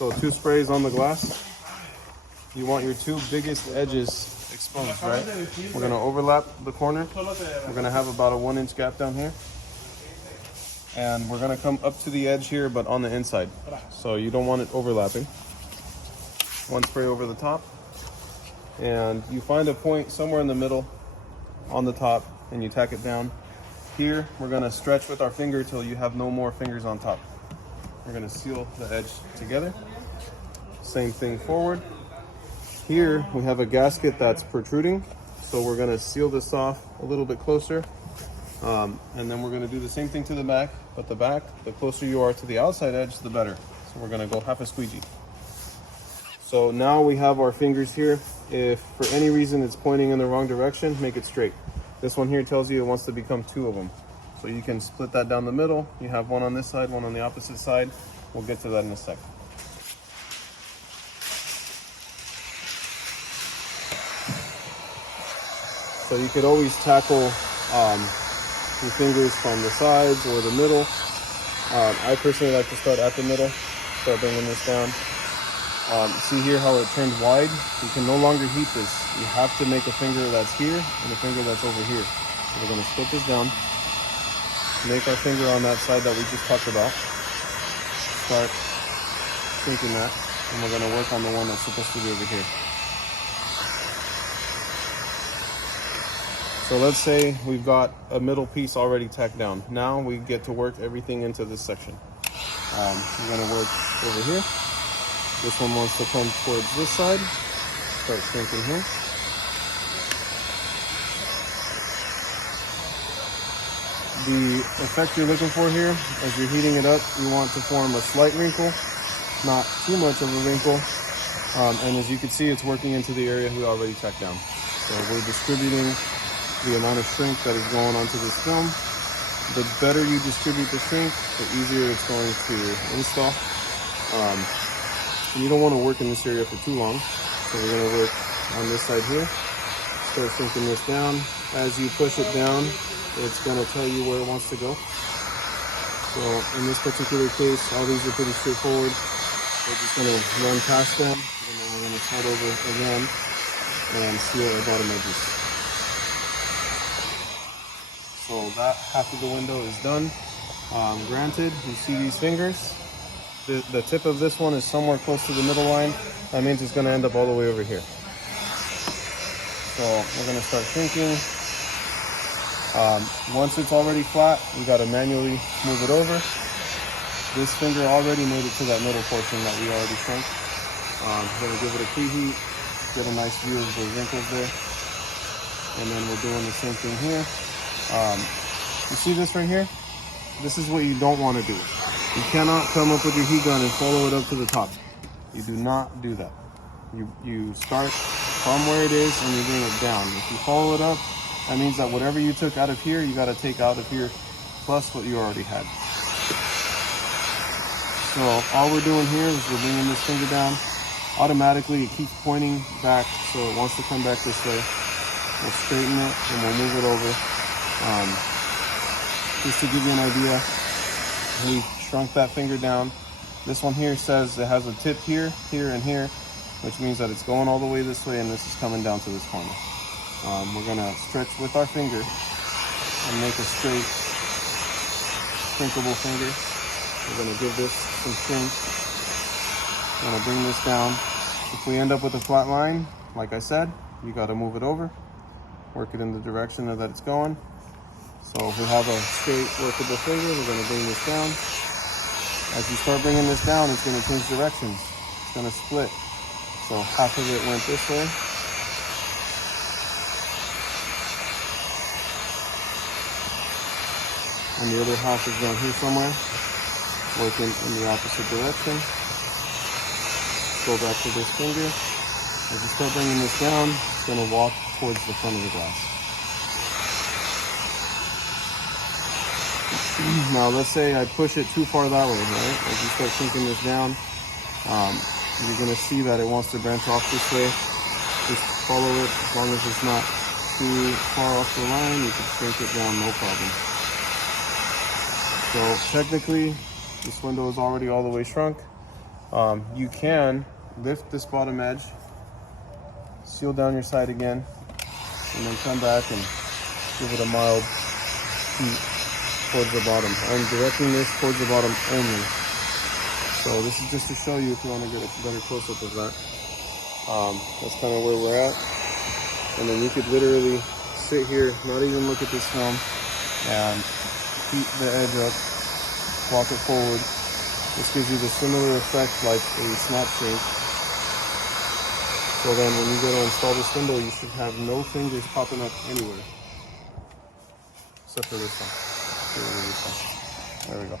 So 2 sprays on the glass. You want your 2 biggest edges exposed, right? We're gonna overlap the corner. We're gonna have about a 1-inch gap down here. And we're gonna come up to the edge here, but on the inside. So you don't want it overlapping. 1 spray over the top. And you find a point somewhere in the middle on the top and you tack it down. Here, we're gonna stretch with our finger till you have no more fingers on top. We're gonna seal the edge together. Same thing forward. Here, we have a gasket that's protruding. So we're gonna seal this off a little bit closer. And then we're gonna do the same thing to the back, but the back, the closer you are to the outside edge, the better. So we're gonna go half a squeegee. So now we have our fingers here. If for any reason it's pointing in the wrong direction, make it straight. This one here tells you it wants to become 2 of them. So you can split that down the middle. You have one on this side, one on the opposite side. We'll get to that in a sec. So you could always tackle your fingers from the sides or the middle. I personally like to start at the middle, start bringing this down. See here how it turned wide? You can no longer heat this. You have to make a finger that's here and a finger that's over here. So we're gonna split this down, make our finger on that side that we just talked about, start sinking that, and we're gonna work on the one that's supposed to be over here. So let's say we've got a middle piece already tacked down. Now we get to work everything into this section. We're gonna work over here. This one wants to come towards this side. Start shrinking here. The effect you're looking for here, as you're heating it up, you want to form a slight wrinkle, not too much of a wrinkle. And as you can see, it's working into the area we already tacked down. So we're distributing the amount of shrink that is going onto this film. The better you distribute the shrink, the easier it's going to install. You don't want to work in this area for too long. So we're going to work on this side here. Start sinking this down. As you push it down, it's going to tell you where it wants to go. So in this particular case, all these are pretty straightforward. We're just going to run past them, and then we're going to start over again and seal our bottom edges. So that half of the window is done. Granted, you see these fingers. The tip of this one is somewhere close to the middle line. That means it's going to end up all the way over here. So we're going to start shrinking. Once it's already flat, we got to manually move it over. This finger already made it to that middle portion that we already shrunk. We're going to give it a preheat, get a nice view of the wrinkles there. And then we're doing the same thing here. You see this right here? This is what you don't want to do. You cannot come up with your heat gun and follow it up to the top. You do not do that. You start from where it is and you bring it down. If you follow it up, that means that whatever you took out of here, you got to take out of here plus what you already had. So all we're doing here is we're bringing this finger down. Automatically it keeps pointing back, so it wants to come back this way. We'll straighten it and we'll move it over. Just to give you an idea, we shrunk that finger down. This one here says it has a tip here, here, and here, which means that it's going all the way this way and this is coming down to this corner. We're gonna stretch with our finger and make a straight, shrinkable finger. We're gonna give this some shrink. We're gonna bring this down. If we end up with a flat line, like I said, you gotta move it over, work it in the direction that it's going. So if we have a straight workable finger, we're going to bring this down. As you start bringing this down, it's going to change directions. It's going to split. So half of it went this way. And the other half is down here somewhere, working in the opposite direction. Go back to this finger. As you start bringing this down, it's going to walk towards the front of the glass. Now let's say I push it too far that way, right? As you start sinking this down, you're gonna see that it wants to branch off this way. Just follow it. As long as it's not too far off the line, you can shrink it down, no problem. So technically, this window is already all the way shrunk. You can lift this bottom edge, seal down your side again, and then come back and give it a mild heat towards the bottom. I'm directing this towards the bottom only. So this is just to show you if you want to get a better close-up of that. That's kind of where we're at. And then you could literally sit here, not even look at this film, and heat the edge up, walk it forward. This gives you the similar effect like a snap sink. So then when you go to install this spindle, you should have no fingers popping up anywhere. Except for this one. There we go.